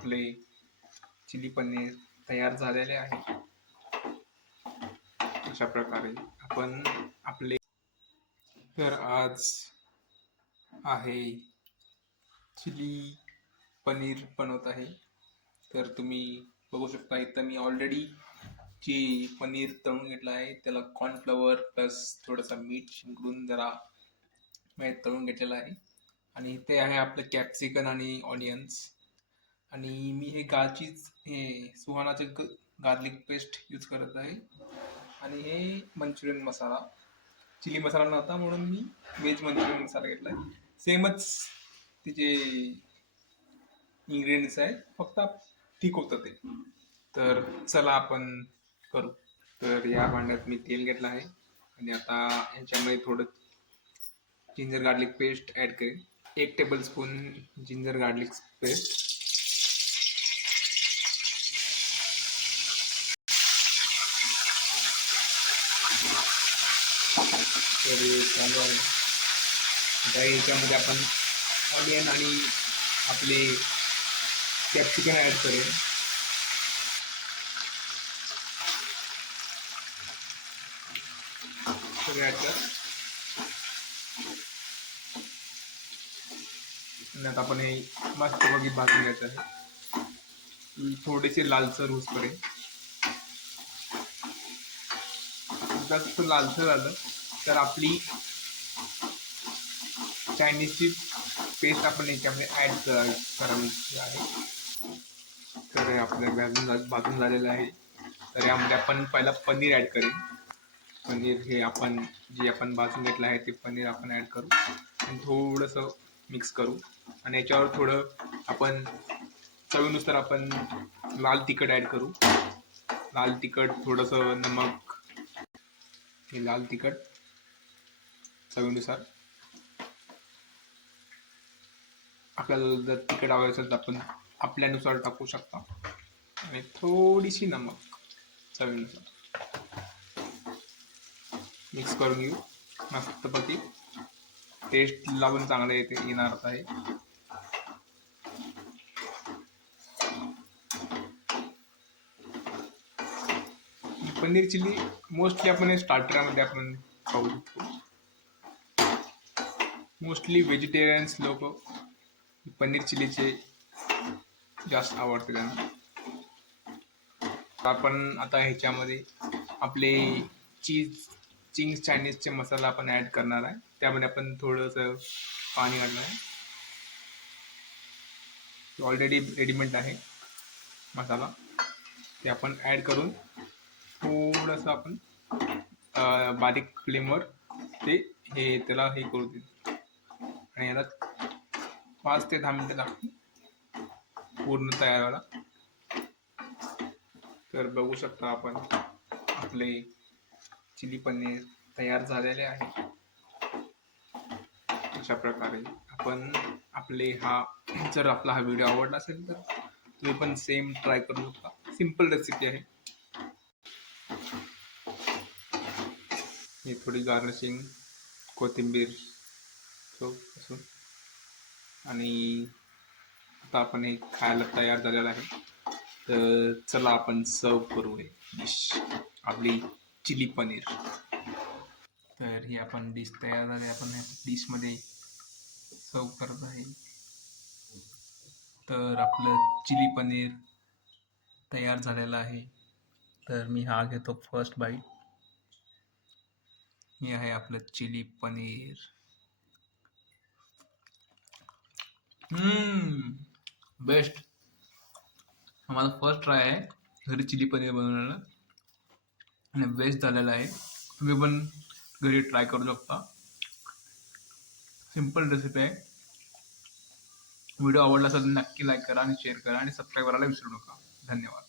आपले चिली पनीर तयार झालेले आहे। अशा प्रकारे आपण आपले तर आज आहे चिली पनीर बनवत आहे। तर तुम्ही बघू शकता इथं मी ऑलरेडी जी पनीर तळून घेतलं आहे, त्याला कॉर्नफ्लॉवर प्लस थोडासा मीठ शिंपडून जरा तळून घेतलेलं आहे। आणि ते आहे आपलं कॅप्सिकन आणि ऑनियन्स। आणि मी हे सुहानाचे गार्लिक पेस्ट यूज करत आहे। आणि हे मंचुरियन मसाला, चिली मसाला नव्हता म्हणून मी व्हेज मंचुरियन मसाला घेतलाय। सेमच तिचे इन्ग्रेडियंट्स आहेत, फक्त ठीक होतं ते। तर चला आपण करू। तर या भांड्यात मी तेल घेतलं आहे आणि आता ह्याच्यामध्ये थोडं जिंजर गार्लिक पेस्ट ॲड करेन। 1 टेबलस्पून जिंजर गार्लिक पेस्ट, तर चालू आहे। आता याच्यामध्ये आपण ऑनियन आणि आपले कॅप्सिकन ॲड करेन। सगळे ॲड कर आणि आता आपण हे मस्त बघित भाजून घ्यायचं आहे, थोडेसे लालसर होईपर्यंत। जास्त लालसर झालं तर आपली चायनीजची पेस्ट आपण याच्यामध्ये ॲड करायची आहे। तर हे आपल्या भाजून झालेलं आहे। तर यामध्ये आपण पहिला पनीर ॲड करेन। पनीर हे आपण भाजून घेतलं आहे ते पनीर आपण ॲड करू आणि थोडंसं मिक्स करू। आणि याच्यावर थोडं आपण चवीनुसार आपण लाल तिखट ॲड करू। लाल तिखट, थोडंसं नमक, हे लाल तिखट चवीनुसार। आपल्याला जर तिखट हवं असेल तर आपण आपल्यानुसार टाकू शकता। आणि थोडीशी नमक चवीनुसार मिक्स करून घेऊ मस्तपैकी। टेस्टला पण चांगलं येणार आहे। पनीर चिली मोस्टली आपण स्टार्टरमध्ये आपण खाऊ शकतो। मोस्टली व्हेजिटेरियन्स लोक पनीर चिलीचे जास्त आवडते त्यांना। आपण आता ह्याच्यामध्ये आपले चिंग्स चायनीजचे मसाला आपण ॲड करणार आहे। त्यामध्ये आपण थोडंसं पाणी घालणार आहे, ऑलरेडी रेडीमेड आहे मसाला। ते आपण ॲड करून थोडंसं आपण बारीक फ्लेमवर त्याला हे करू देऊ आणि याला 5 ते 10 मिनिटं लागतील पूर्ण तयार व्हायला। तर बघू शकता आपण आपले चिली पनीर तयार झालेले आहे। अशा प्रकारे आपण जर आपला हा व्हिडिओ आवडला असेल तर तुम्ही पण सेम ट्राय करू शकता। सिंपल रेसिपी आहे। हे थोडी गार्निशिंग कोथिंबीर असून आणि आता आपण हे खायला तयार झालेलं आहे। तर चला आपण सर्व करू हे डिश, आपली चिली पनीर। तर ही आपण डिश तयार झाली, आपण डिशमध्ये सर्व करत आहे। तर आपलं चिली पनीर तयार झालेलं आहे। तर मी हा घेतो फर्स्ट बाईट। हे आहे आपलं चिली पनीर। बेस्ट। हा माझा फर्स्ट ट्राय आहे घरी चिली पनीर बनवण्याला आणि बेस्ट झालेला आहे। तुम्ही पण घरी ट्राय करू शकता। सिंपल रेसिपी आहे। व्हिडिओ आवडला असेल तर नक्की लाईक करा आणि शेअर करा आणि सबस्क्राईब करायला विसरू नका। धन्यवाद।